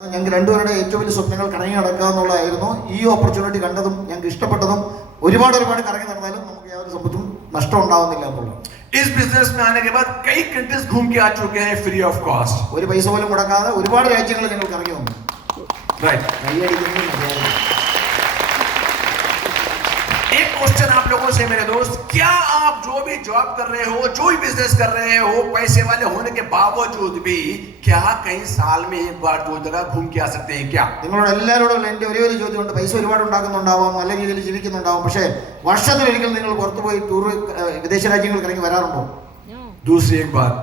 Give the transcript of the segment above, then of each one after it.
ഞങ്ങൾക്ക് രണ്ടുപേരുടെ ഏറ്റവും വലിയ സ്വപ്നങ്ങൾ കറങ്ങി നടക്കുക എന്നുള്ളതായിരുന്നു. ഈ ഓപ്പർച്യൂണിറ്റി കണ്ടതും ഞങ്ങൾക്ക് ഇഷ്ടപ്പെട്ടതും ഒരുപാട് കറങ്ങി നടന്നാലും നമുക്ക് യാതൊരു സമ്പത്തും നഷ്ടം ഉണ്ടാവുന്നില്ല എന്നുള്ളത്. इस बिजनेस में आने के बाद कई कंट्रीज घूम के आ चुके हैं फ्री ऑफ कॉस्ट. ഒരു പൈസ പോലും മുടക്കാതെ ഒരുപാട് രാജ്യങ്ങൾ ഞങ്ങൾ കറങ്ങി വന്നു. राइट. കൈയടിക്കുന്നു. एक क्वेश्चन आप लोगों से मेरे दोस्त, क्या आप जो भी जॉब कर रहे हो, जो भी बिजनेस कर रहे हो, पैसे वाले होने के बावजूद भी क्या कई साल में एक बार दो जगह घूम के आ सकते हैं क्या? നിങ്ങളോട് എല്ലാവരോടും എൻ്റെ ഒരേ ഒരു ചോദ്യമുണ്ട്. പൈസ ഒരുപാട് ഉണ്ടാക്കുന്നുണ്ടാവാം, നല്ല രീതിയിൽ ജീവിക്കുന്നുണ്ടാവും, പക്ഷേ വർഷത്തിലൊരിക്കൽ നിങ്ങൾ പുറത്തുപോയി ടൂർ വിദേശ രാജ്യങ്ങൾ കറങ്ങി വരാറുണ്ടോ? दूसरी एक बात,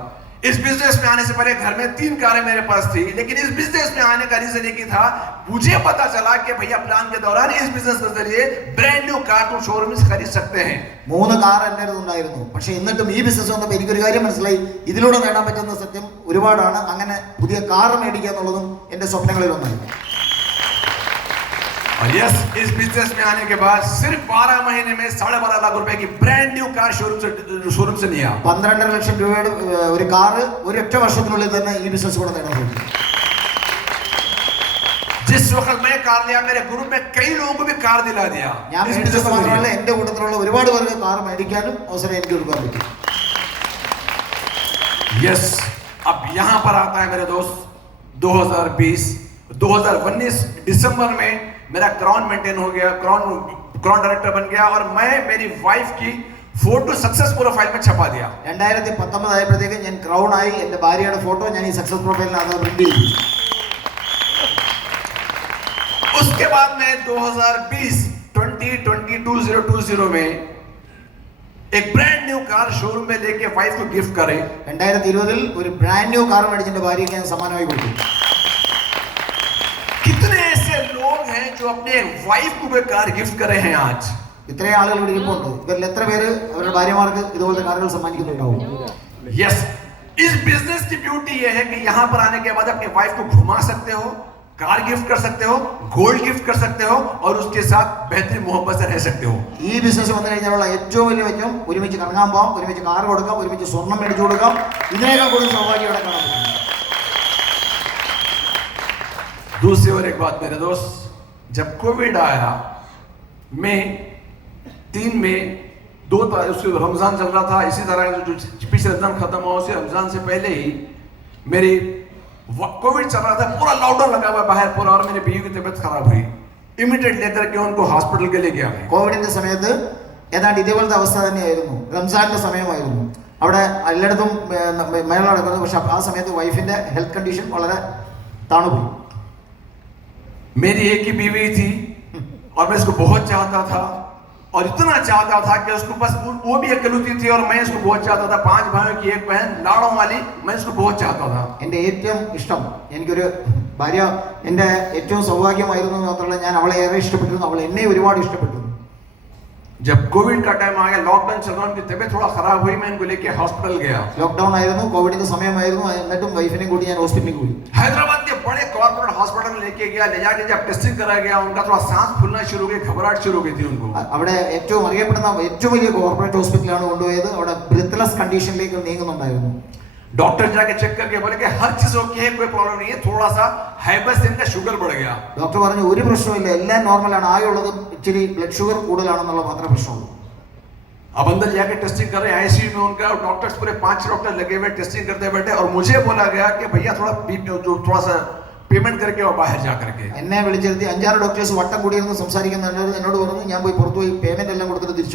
इस बिजनेस में आने से पहले घर में 3 कारें मेरे पास थी, लेकिन इस बिजनेस में आने का रीजन एक ही था. मुझे पता चला कि भैया प्लान के दौरान इस बिजनेस के जरिए ब्रांड न्यू कार तो शोरूम से खरीद सकते हैं. 3 കാർ എൻ്റെ അടുത്തുണ്ടായിരുന്നു. പക്ഷേ എന്നിട്ടും ഈ ബിസിനസ് വന്നപ്പോൾ എനിക്കൊരു കാര്യം മനസ്സിലായി, ഇതിലൂടെ നേടാൻ പറ്റുന്ന സത്യം ഒരുപാടാണ്. അങ്ങനെ പുതിയ കാർ മേടിക്കുക എന്നുള്ളതും എൻ്റെ സ്വപ്നങ്ങളിൽ ഒന്നായിരുന്നു. और यस, इस बिजनेस में आने के बाद सिर्फ 12 महीने में 12.5 लाख रुपए की ब्रांड न्यू कार शोरूम से लिया. 12.5 ലക്ഷം രൂപയുടെ ഒരു കാർ ഒരൊറ്റ വർഷത്തിനുള്ളിൽ തന്നെ ഈ ബിസിനസ് കൂടെ നേടാൻ പറ്റും. जिस वक्त मैं कार लिया, मेरे ग्रुप में कई लोगों को भी कार दिला दिया. ഞാൻ മാത്രമല്ല, എൻ്റെ കൂട്ടത്തിലുള്ള ഒരുപാട് പേർക്ക് കാർ മേടിക്കാനും അവസരം എനിക്ക് കൊടുക്കാൻ പറ്റും. यस, अब यहाँ पर आता है मेरे दोस्त 2019 दिसंबर में मेरा क्राउन मेंटेन हो गया, क्राउन डायरेक्टर बन गया और मैं मेरी वाइफ की फोटो सक्सेस प्रोफाइल में छपा दिया. 2019 ആയപ്പോഴത്തേക്ക് ഞാൻ ക്രൗൺ ആയി. എൻ്റെ ഭാര്യയുടെ ഫോട്ടോ ഞാൻ ഈ സക്സസ് പ്രൊഫൈലിനകത്ത് പ്രിന്റ് ചെയ്തു. उसके बाद मैं 2020 में एक ब्रांड न्यू कार शोरूम में लेके वाइफ को गिफ्ट करे. 2020 ഒരു ബ്രാൻഡ് ന്യൂ കാർ മേടിച്ച് എൻ്റെ ഭാര്യയ്ക്ക് ഞാൻ സമ്മാനമായി കൊടുത്തു. कितने ऐसे लोग हैं जो अपने वाइफ को भी कार गिफ्ट करे हैं आज? ഇത്രയും ആളുകൾ ഇവിടെ ഇരിപ്പുണ്ട്. ഇവരിൽ എത്ര പേര് അവരുടെ ഭാര്യമാർക്ക് ഇതുപോലത്തെ കാറുകൾ സമ്മാനിക്കുന്നുണ്ടാവും? यस, इस बिजनेस की ब्यूटी ये है कि यहाँ पर आने के बाद अपनी वाइफ को घुमा सकते हो, कार गिफ्ट कर सकते हो, गोल्ड गिफ्ट कर सकते हो और उसके साथ बेहतरीन मोहब्बत से रह सकते हो. ഈ ബിസിനസ് വന്നു കഴിഞ്ഞാലുള്ള ഏറ്റവും വലിയ മെച്ചം ഒരുമിച്ച് കറങ്ങാൻ പോകാം, ഒരുമിച്ച് കാർ കൊടുക്കാം, ഒരുമിച്ച് സ്വർണം മേടിച്ചു കൊടുക്കാം. ഇതിനേക്കാൾ കൂടുതൽ സൗഭാഗ്യം ഇവിടെ കാണാൻ പറ്റും. दूसरी और एक बात मेरे दोस्त, जब कोविड आया, मैं 3 में 2 उसके रमजान चल रहा था, इसी तरह जो पिछले रमजान खत्म हुआ उसी रमजान से पहले ही मेरी कोविड चल रहा था, पूरा लॉकडाउन लगा हुआ बाहर पूरा, और मेरी बीवी की तबीयत खराब हुई. इमीडिएट लेकर के उनको हॉस्पिटल के ले गया. കോവിഡിന്റെ സമയത്ത് ഏതാണ്ട് ഇതേപോലത്തെ അവസ്ഥ തന്നെയായിരുന്നു. റംസാന്റെ സമയമായിരുന്നു. അവിടെ എല്ലായിടത്തും മേള നടക്കുന്നത്. പക്ഷെ ആ സമയത്ത് വൈഫിന്റെ ഹെൽത്ത് കണ്ടീഷൻ വളരെ താണുപോയി. मेरी एक ही बीवी थी और मैं इसको बहुत चाहता था, और इतना चाहता था कि उसको बस वो भी अकेलूती थी और मैं इसको बहुत चाहता था. 5 भाइयों की एक बहन, लाड़ों वाली, मैं इसको बहुत चाहता था. എൻ്റെ ഏറ്റവും ഇഷ്ടം, എനിക്കൊരു ഭാര്യ എൻ്റെ ഏറ്റവും സൗഭാഗ്യമായിരുന്നു. മാത്രമല്ല ഞാൻ അവളെ ഏറെ ഇഷ്ടപ്പെട്ടിരുന്നു, അവൾ എന്നെ ഒരുപാട് ഇഷ്ടപ്പെട്ടു. जब कोविड का टाइम आ गया, लॉकडाउन चल रहा, उनकी तबीयत थोड़ा खराब हुई, मैं इनको लेके हॉस्पिटल गया. ലോക്ക്ഡൗൺ ആയിരുന്നു, കോവിഡിന്റെ സമയമായിരുന്നു. എന്നിട്ടും വൈഫിനെയും കൂടി ഞാൻ ഹോസ്പിറ്റലിൽ പോയി. हैदराबाद के बड़े कॉर्पोरेट हॉस्पिटल में लेके गया. ले जाके जब टेस्टिंग करा गया, उनका थोड़ा सांस फूलना शुरू हो गई, घबराहट शुरू हो गई थी उनको. അവിടെ ഏറ്റവും അറിയപ്പെടുന്ന ഏറ്റവും വലിയ കോർപ്പറേറ്റ് ഹോസ്പിറ്റലാണ് കൊണ്ടുപോയത്. അവിടെ ബ്രീത്ത്ലെസ് കണ്ടീഷനിലേക്ക് നീങ്ങുന്നുണ്ടായിരുന്നു. डॉक्टर जाके चेक करके बोले कि हर चीज ओके है, कोई प्रॉब्लम नहीं है, थोड़ा सा हाइपरटेंशन का शुगर बढ़ गया. ഡോക്ടർ പറഞ്ഞു ഒരു പ്രശ്നമില്ല, എല്ലാം നോർമലാണ്, ആയുള്ളത് ഇച്ചിരി ബ്ലഡ് ഷുഗർ കൂടുതലാണെന്നുള്ള മാത്രമേ പ്രശ്നമുള്ളൂ. अब अंदर जाके टेस्टिंग कर रहे हैं आईसीयू में. उनका डॉक्टर्स पूरे 5 डॉक्टर लगे हुए टेस्टिंग करते बैठे, और मुझे बोला गया कि भैया थोड़ा सा पेमेंट करके और बाहर जा करके. എന്നെ വിളിച്ചിരുത്തി 5-6 ഡോക്ടേഴ്സ് വട്ടം കൂടിയിരുന്ന് സംസാരിക്കുന്നുണ്ട്. എന്നോട് പറഞ്ഞു ഞാൻ പോയി പുറത്തുപോയി പേയ്മെന്റ് എല്ലാം കൊടുത്തിട്ട് തിരിച്ചു